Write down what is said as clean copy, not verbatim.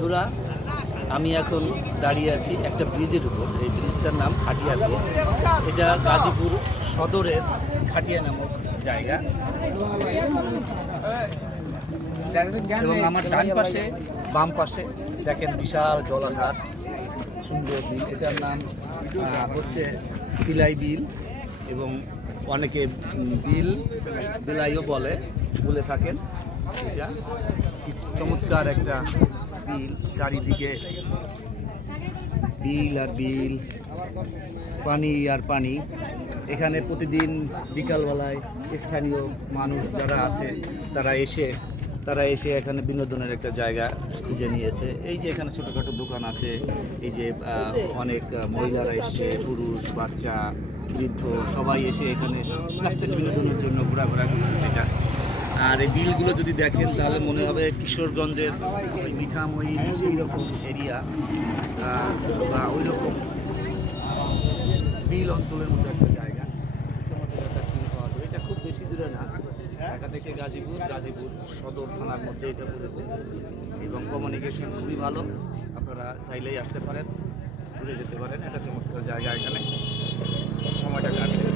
বন্ধুরা, আমি এখন দাঁড়িয়ে আছি একটা ব্রিজের উপর। এই ব্রিজটার নাম খাটিয়া ব্রিজ। এটা গাজীপুর সদরের খাটিয়া নামক জায়গা। এবং আমার ডান পাশে বাম পাশে দেখেন বিশাল জলাধার, সুন্দর বিল। এটার নাম হচ্ছে সিলাই বিল, এবং অনেকে বিলাইও বলে থাকেন। এটা চমৎকার একটা বিল, চারিদিকে বিল আর বিল, পানি আর পানি। এখানে প্রতিদিন বিকালবেলায় স্থানীয় মানুষ যারা আছে তারা এসে এখানে বিনোদনের একটা জায়গা খুঁজে নিয়েছে। এই যে এখানে ছোটোখাটো দোকান আছে, এই যে অনেক মহিলারা এসে, পুরুষ, বাচ্চা, বৃদ্ধ সবাই এসে এখানে জাস্ট বিনোদনের জন্য ঘোরাঘোরা করতেছে এটা। আর এই বিলগুলো যদি দেখেন তাহলে মনে হবে কিশোরগঞ্জের ওই মিঠাময়ী এইরকম এরিয়া বা ওই রকম বিল অঞ্চলের মধ্যে একটা জায়গা। এটা খুব বেশি দূরে না, ঢাকা থেকে গাজীপুর সদর থানার মধ্যে এটা পড়েছে, এবং কমিউনিকেশন খুবই ভালো। আপনারা চাইলেই আসতে পারেন, ঘুরে যেতে পারেন। এটা চমৎকার জায়গা, এখানে সময়টা কাটতে